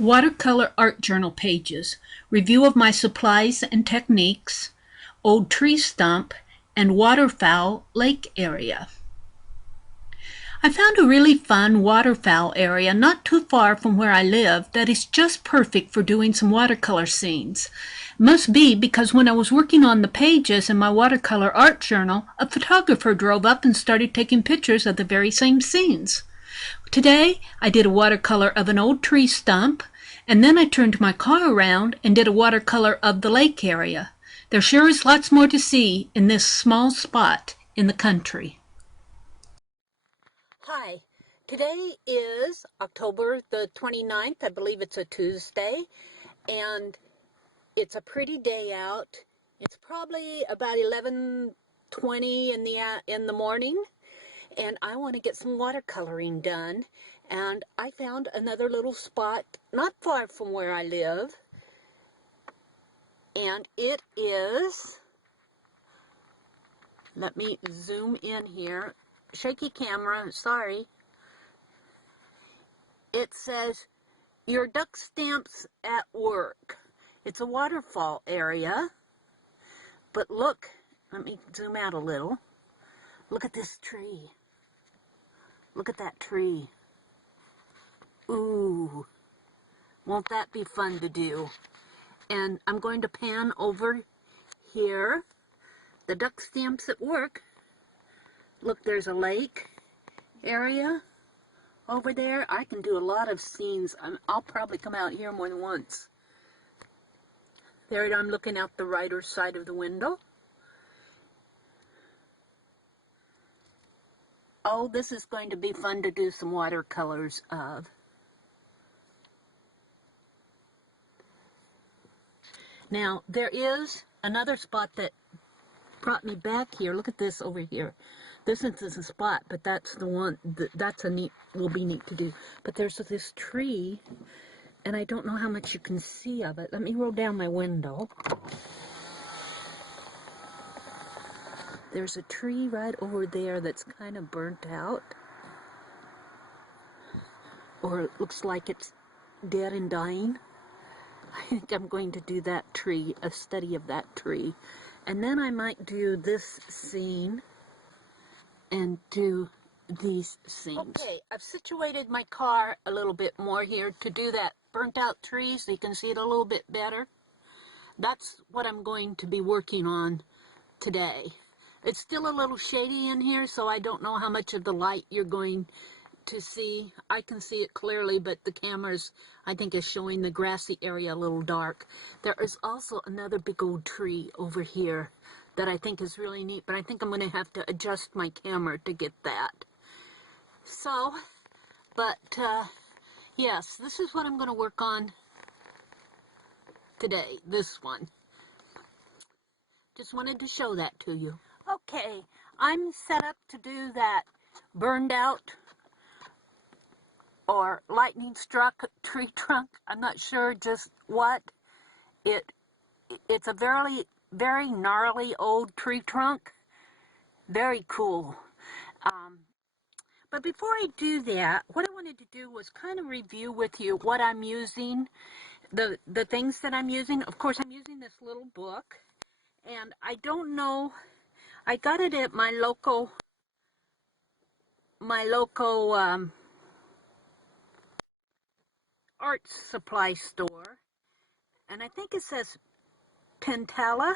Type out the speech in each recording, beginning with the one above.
Watercolor art journal pages, review of my supplies and techniques, old tree stump, and waterfowl lake area. I found a really fun waterfowl area not too far from where I live that is just perfect for doing some watercolor scenes. Must be because when I was working on the pages in my watercolor art journal, a photographer drove up and started taking pictures of the very same scenes. Today, I did a watercolor of an old tree stump, and then I turned my car around and did a watercolor of the lake area. There sure is lots more to see in this small spot in the country. Hi, today is October the 29th. I believe it's a Tuesday, and it's a pretty day out. It's probably about 11:20 in the morning, and I want to get some watercoloring done. And I found another little spot not far from where I live, and it is, let me zoom in here, shaky camera, sorry. It says, your duck stamps at work. It's a waterfall area, but look, let me zoom out a little. Look at this tree. Look at that tree. Ooh, won't that be fun to do? And I'm going to pan over here. The duck stamps at work. Look, there's a lake area over there. I can do a lot of scenes. I'll probably come out here more than once. There I'm looking out the right side of the window. Oh, this is going to be fun to do some watercolors of. Now, there is another spot that brought me back here. Look at this over here. This is a spot, but that's the one, that's a neat, will be neat to do. But there's this tree, and I don't know how much you can see of it. Let me roll down my window. There's a tree right over there that's kind of burnt out. Or it looks like it's dead and dying. I think I'm going to do that tree, a study of that tree. And then I might do this scene and do these scenes. Okay, I've situated my car a little bit more here to do that burnt out tree so you can see it a little bit better. That's what I'm going to be working on today. It's still a little shady in here, so I don't know how much of the light you're going to see. I can see it clearly, but the camera's, I think, is showing the grassy area a little dark. There is also another big old tree over here that I think is really neat, but I think I'm going to have to adjust my camera to get that. So, but yes, this is what I'm going to work on today, this one. Just wanted to show that to you. Okay, I'm set up to do that burned out or lightning struck tree trunk. I'm not sure just what. It's a very gnarly old tree trunk. Very cool. But before I do that, what I wanted to do was kind of review with you what I'm using, the things that I'm using. Of course, I'm using this little book, and I don't know, I got it at my local art supply store, and I think it says Pentala,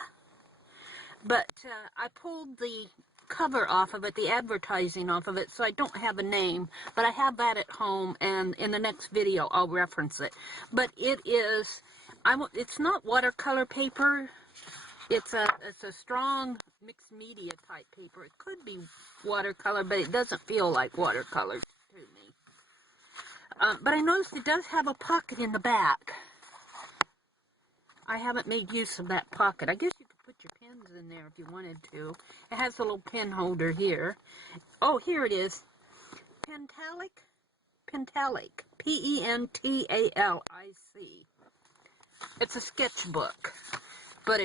but I pulled the cover off of it, the advertising off of it, so I don't have a name, but I have that at home, and in the next video I'll reference it. But it is, it's not watercolor paper, it's a strong mixed media type paper. It could be watercolor, but it doesn't feel like watercolor to me. But I noticed it does have a pocket in the back. I haven't made use of that pocket. I guess you could put your pens in there if you wanted to. It has a little pen holder here. Oh, here it is. Pentalic. Pentalic. It's a sketchbook, but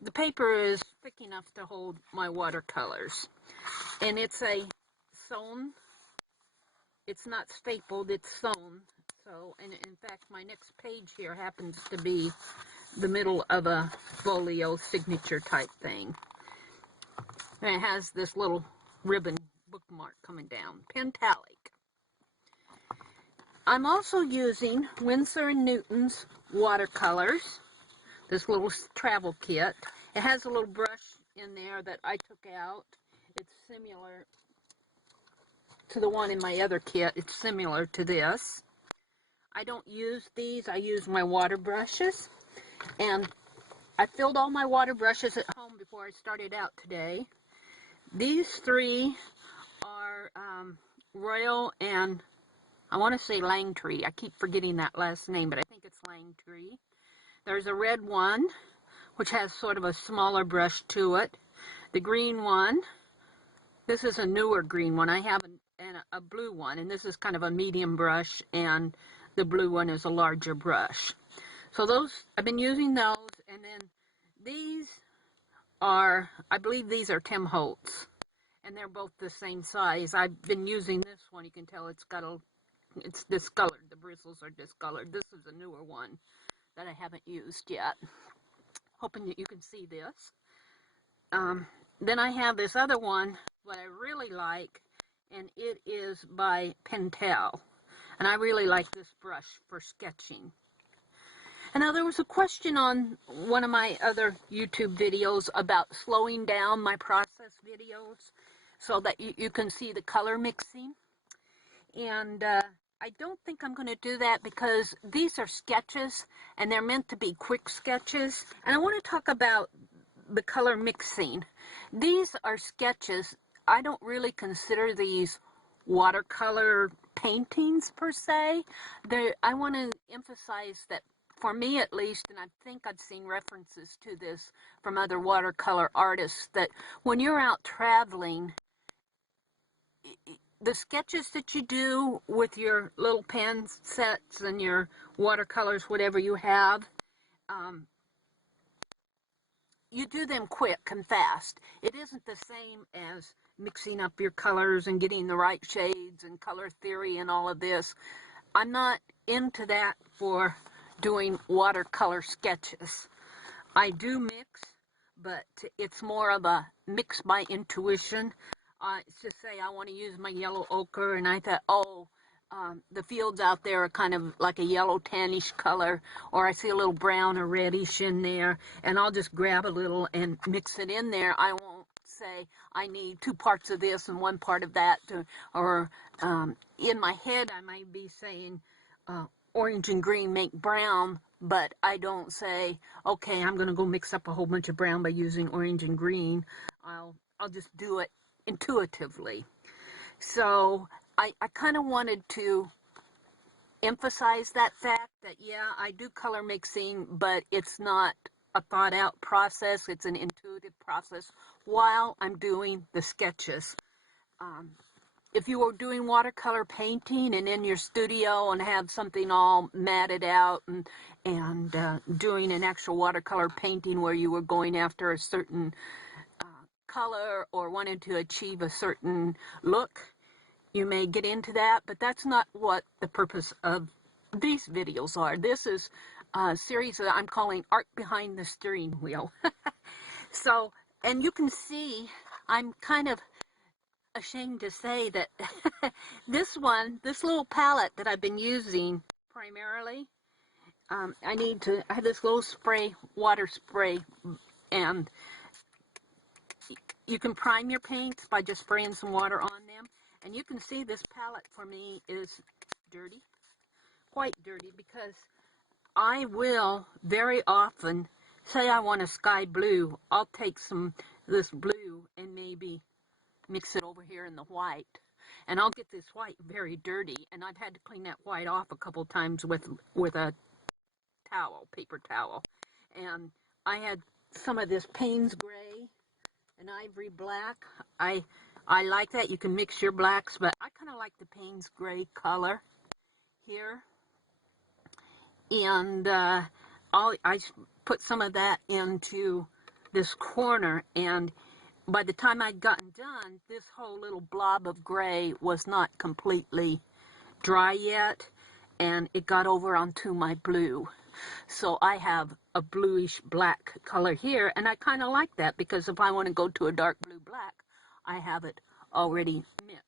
the paper is thick enough to hold my watercolors. And it's a sewn. It's not stapled, it's sewn. So, and in fact, my next page here happens to be the middle of a folio signature type thing. And it has this little ribbon bookmark coming down, Pentalic. I'm also using Winsor & Newton's watercolors, this little travel kit. It has a little brush in there that I took out. It's similar to the one in my other kit. It's similar to this. I don't use these. I use my water brushes. And I filled all my water brushes at home before I started out today. These three are Royal and I want to say Langtree. I keep forgetting that last name, but I think it's Langtree. There's a red one, which has sort of a smaller brush to it. The green one, this is a newer green one. I have a blue one, and this is kind of a medium brush, and the blue one is a larger brush. So those, I've been using those, and then these are, I believe these are Tim Holtz, and they're both the same size. I've been using this one. You can tell it's discolored. The bristles are discolored. This is a newer one that I haven't used yet. Hoping that you can see this. Then I have this other one, what I really like, and it is by Pentel. And I really like this brush for sketching. And now there was a question on one of my other YouTube videos about slowing down my process videos so that you can see the color mixing. And I don't think I'm going to do that because these are sketches and they're meant to be quick sketches. And I want to talk about the color mixing. These are sketches. I don't really consider these watercolor paintings per se. I want to emphasize that for me at least, and I think I've seen references to this from other watercolor artists, that when you're out traveling, the sketches that you do with your little pen sets and your watercolors, whatever you have, you do them quick and fast. It isn't the same as mixing up your colors and getting the right shades and color theory and all of this. I'm not into that for doing watercolor sketches. I do mix, but it's more of a mix by intuition. It's just say I want to use my yellow ochre, and I thought, oh, the fields out there are kind of like a yellow tannish color, or I see a little brown or reddish in there, and I'll just grab a little and mix it in there. I won't say I need 2 parts of this and 1 part of that, or in my head I might be saying orange and green make brown, but I don't say, okay, I'm going to go mix up a whole bunch of brown by using orange and green. I'll just do it intuitively. So I kind of wanted to emphasize that fact that, yeah, I do color mixing, but it's not a thought out process. It's an intuitive process while I'm doing the sketches. If you were doing watercolor painting and in your studio and have something all matted out and doing an actual watercolor painting where you were going after a certain color or wanted to achieve a certain look, you may get into that, but that's not what the purpose of these videos are. This is a series that I'm calling Art Behind the Steering Wheel. So, and you can see, I'm kind of ashamed to say that this little palette that I've been using primarily, I have this little water spray, and you can prime your paints by just spraying some water on them. And you can see this palette for me is dirty, quite dirty, because I will very often say I want a sky blue. I'll take this blue and maybe mix it over here in the white, and I'll get this white very dirty, and I've had to clean that white off a couple times with a paper towel. And I had some of this Payne's gray and ivory black. I like that. You can mix your blacks, but I kind of like the Payne's gray color here. And I put some of that into this corner, and by the time I'd gotten done, this whole little blob of gray was not completely dry yet. and it got over onto my blue. So I have a bluish black color here, and I kind of like that because if I want to go to a dark blue black, I have it already mixed.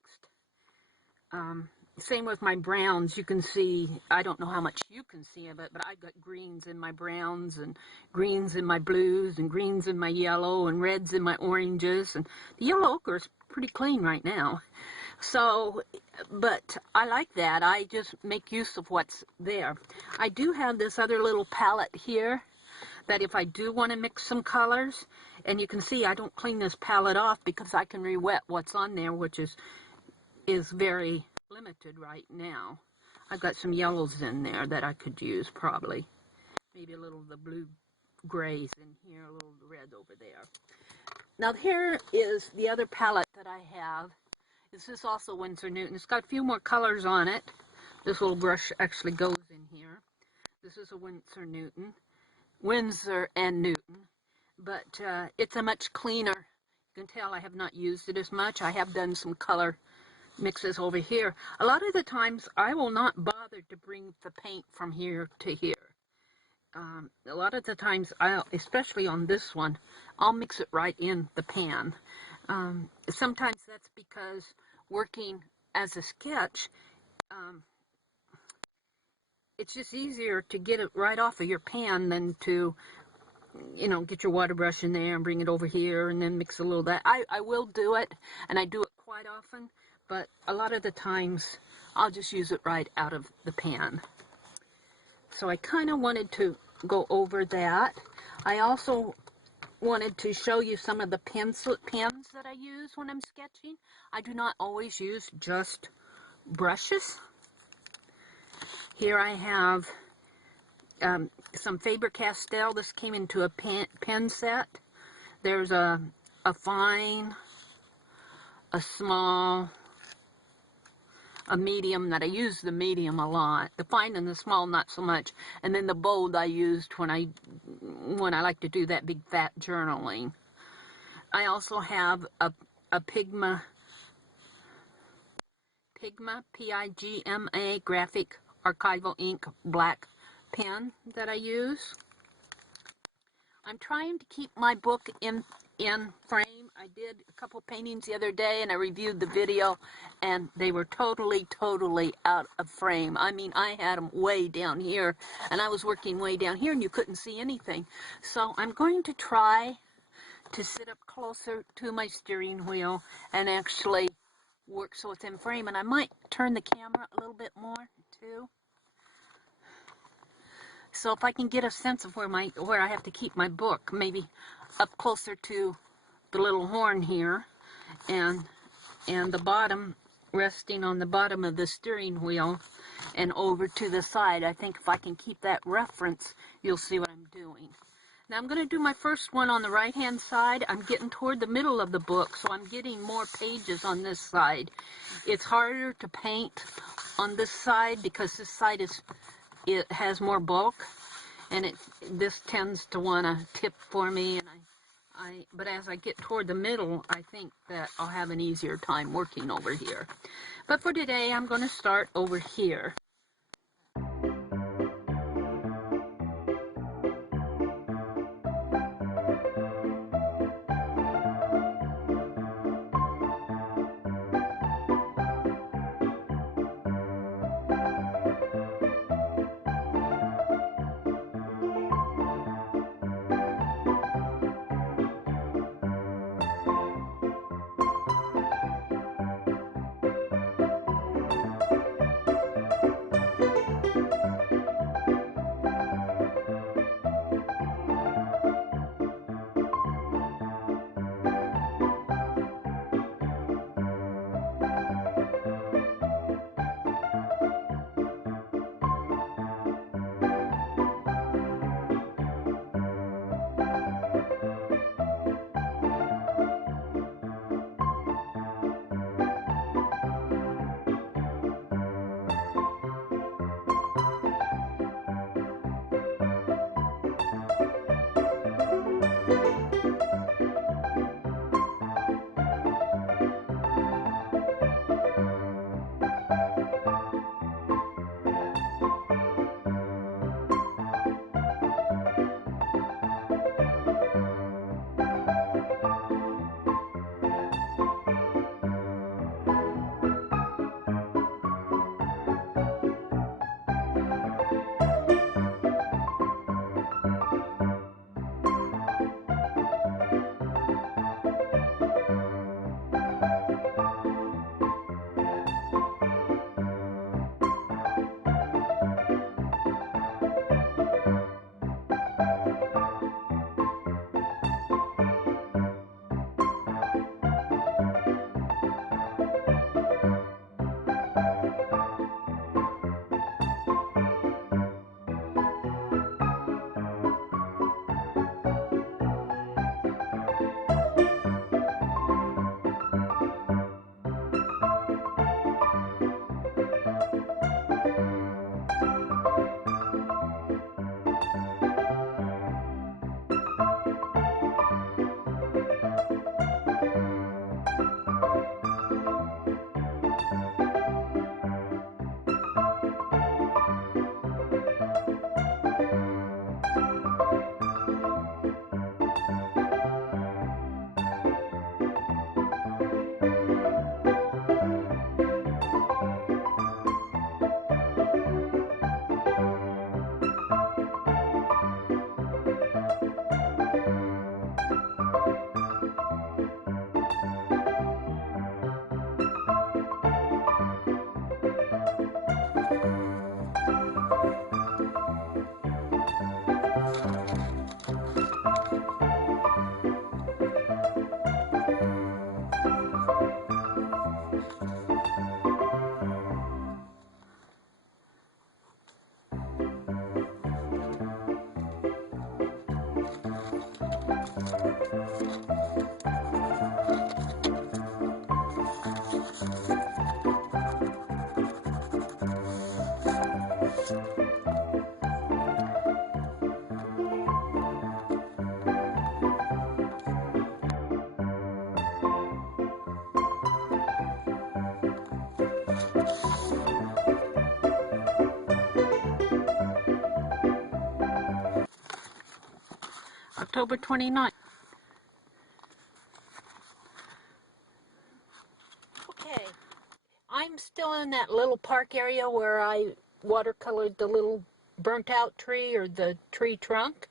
Same with my browns. You can see, I don't know how much you can see of it, but I've got greens in my browns and greens in my blues and greens in my yellow and reds in my oranges. And the yellow ochre is pretty clean right now. So, but I like that. I just make use of what's there. I do have this other little palette here that if I do want to mix some colors, and you can see I don't clean this palette off because I can re-wet what's on there, which is very limited right now. I've got some yellows in there that I could use probably. Maybe a little of the blue grays in here, a little red over there. Now here is the other palette that I have. This is also Winsor Newton. It's got a few more colors on it. This little brush actually goes in here. This is a Winsor Newton. Winsor and Newton. But it's a much cleaner. You can tell I have not used it as much. I have done some color mixes over here. A lot of the times I will not bother to bring the paint from here to here. A lot of the times, especially on this one, I'll mix it right in the pan. Sometimes that's because working as a sketch, it's just easier to get it right off of your pan than to, you know, get your water brush in there and bring it over here and then mix a little of that. I will do it, and I do it quite often, but a lot of the times I'll just use it right out of the pan. So I kind of wanted to go over that. I also wanted to show you some of the pens that I use when I'm sketching. I do not always use just brushes. Here I have some Faber-Castell. This came into a pen set. There's a fine, a small, a medium that I use the medium a lot. The fine and the small not so much. And then the bold I used when I like to do that big fat journaling. I also have a Pigma, P-I-G-M-A graphic archival ink black pen that I use. I'm trying to keep my book in frame. I did a couple paintings the other day and I reviewed the video and they were totally out of frame. I mean, I had them way down here and I was working way down here and you couldn't see anything. So I'm going to try to sit up closer to my steering wheel and actually work so it's in frame, and I might turn the camera a little bit more too. So if I can get a sense of where I have to keep my book, maybe up closer to the little horn here, and the bottom resting on the bottom of the steering wheel and over to the side. I think if I can keep that reference, you'll see what I'm doing. Now I'm going to do my first one on the right hand side. I'm getting toward the middle of the book, so I'm getting more pages on this side. It's harder to paint on this side because this side it has more bulk, and this tends to want to tip for me, and but as I get toward the middle, I think that I'll have an easier time working over here. But for today, I'm going to start over here. October 29th. Okay, I'm still in that little park area where I watercolored the little burnt out tree, or the tree trunk.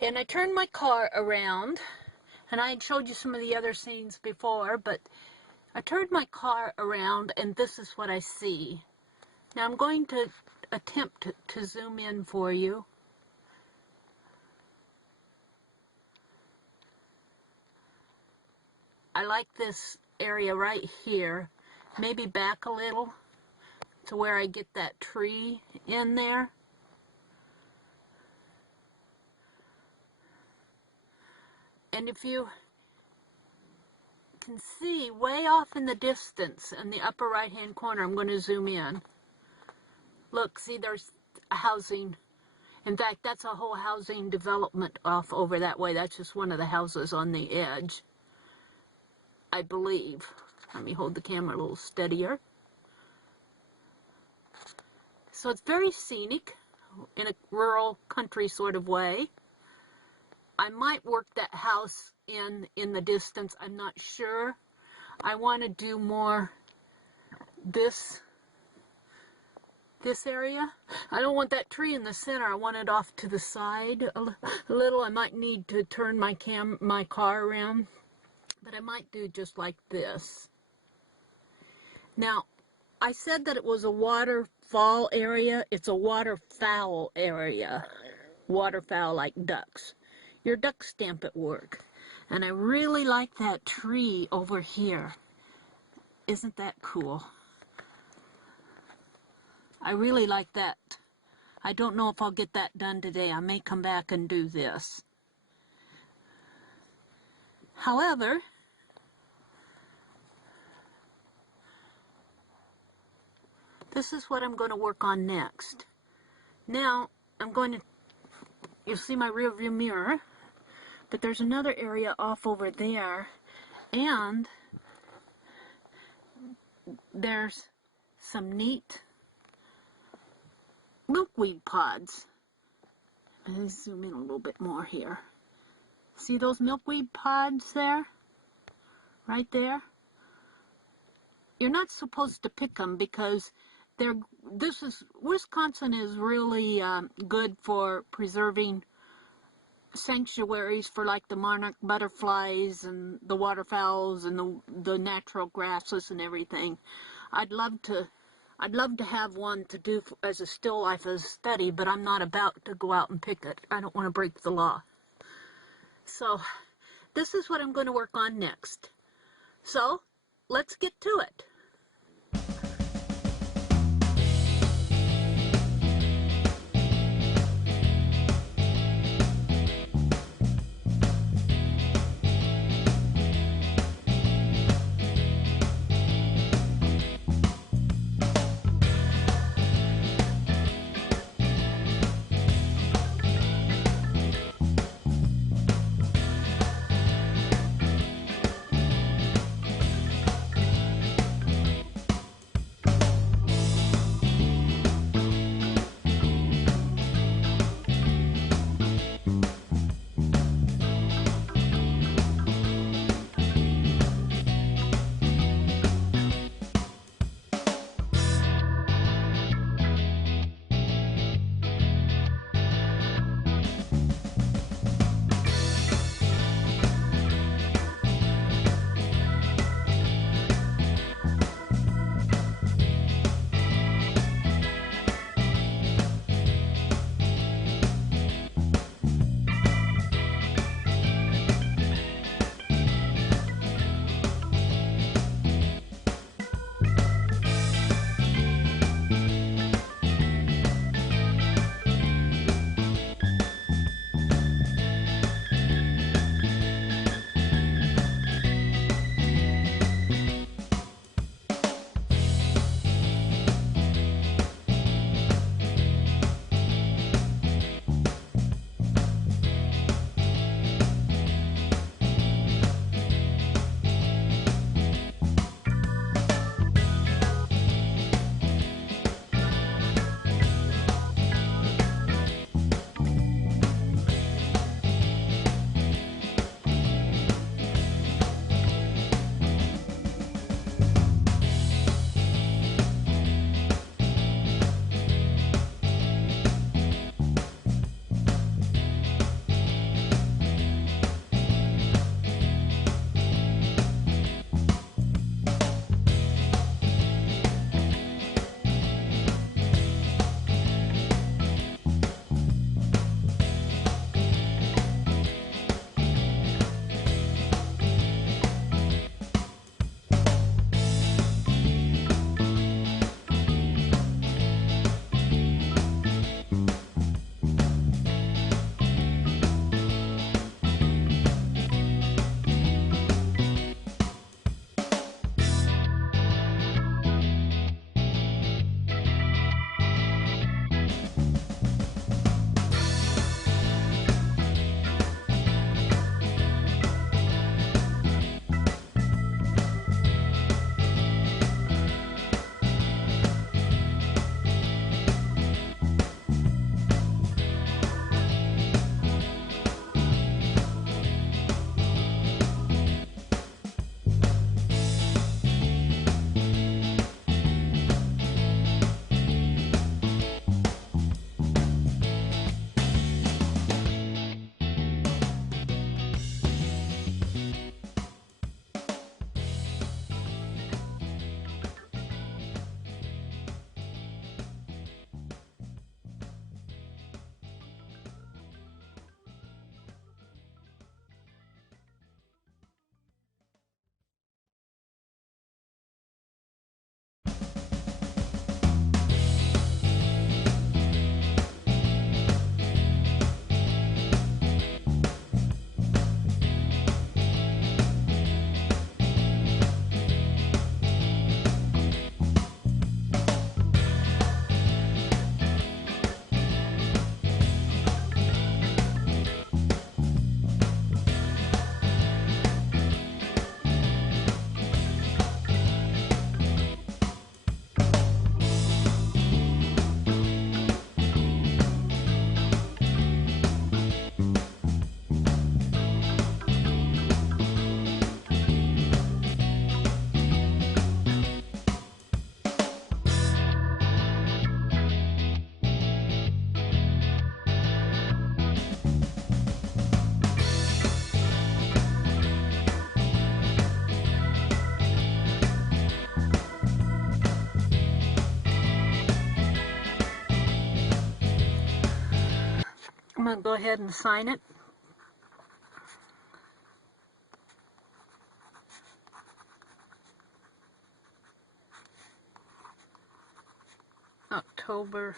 And I turned my car around, and I had showed you some of the other scenes before, but I turned my car around and this is what I see. Now I'm going to attempt to zoom in for you. I like this area right here, maybe back a little to where I get that tree in there. And if you can see way off in the distance in the upper right hand corner, I'm going to zoom in. Look, see, there's a housing. In fact, that's a whole housing development off over that way. That's just one of the houses on the edge, I believe. Let me hold the camera a little steadier. So it's very scenic in a rural country sort of way. I might work that house in the distance. I'm not sure. I want to do more this area. I don't want that tree in the center. I want it off to the side a little. I might need to turn my car around, but I might do just like this. Now, I said that it was a waterfall area. It's a waterfowl area. Waterfowl like ducks. Your duck stamp at work. And I really like that tree over here. Isn't that cool? I really like that. I don't know if I'll get that done today. I may come back and do this. However, this is what I'm going to work on next. Now, you'll see my rear view mirror, but there's another area off over there, and there's some neat milkweed pods. Let's zoom in a little bit more here. See those milkweed pods there? Right there? You're not supposed to pick them because Wisconsin is really good for preserving sanctuaries for like the monarch butterflies and the waterfowls and the natural grasses and everything. I'd love to have one to do as a still life, as a study, but I'm not about to go out and pick it. I don't want to break the law. So this is what I'm going to work on next. So let's get to it. going to go ahead and sign it. October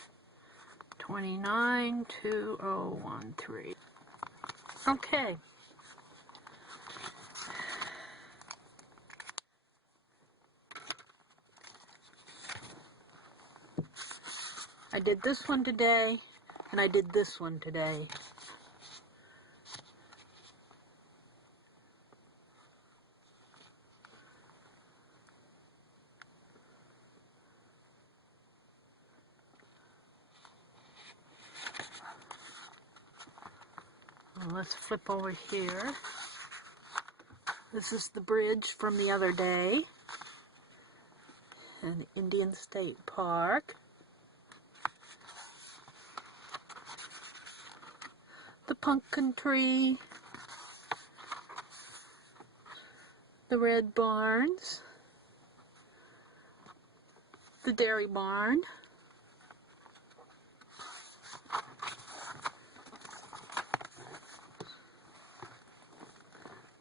29, 2013. Okay. I did this one today, and I did this one today. Well, let's flip over here. This is the bridge from the other day in Indian State Park. The pumpkin tree, the red barns, the dairy barn,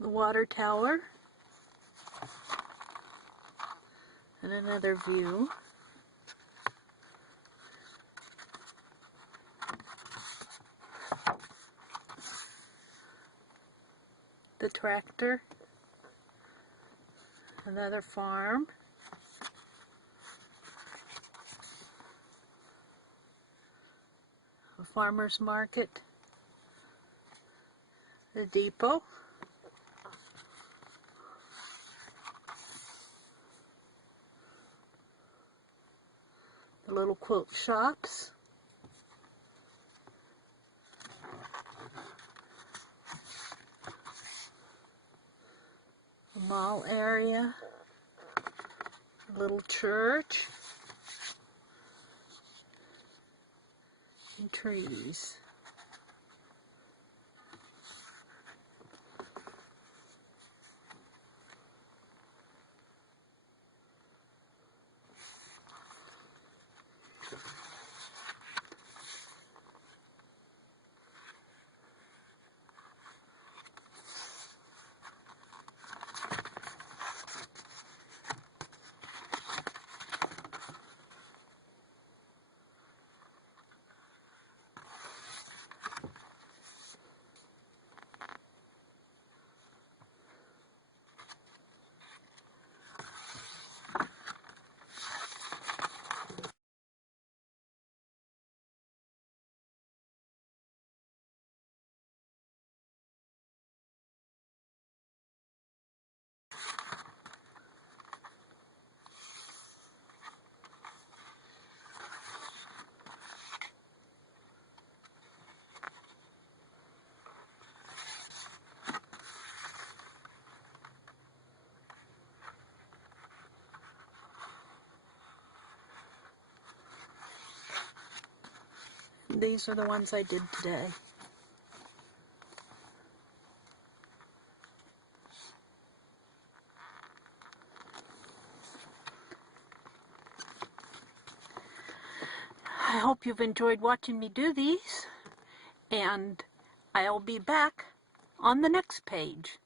the water tower, and another view. The tractor, another farm, a farmer's market, the depot, the little quilt shops, the mall area, a little church, and trees. These are the ones I did today. I hope you've enjoyed watching me do these, and I'll be back on the next page.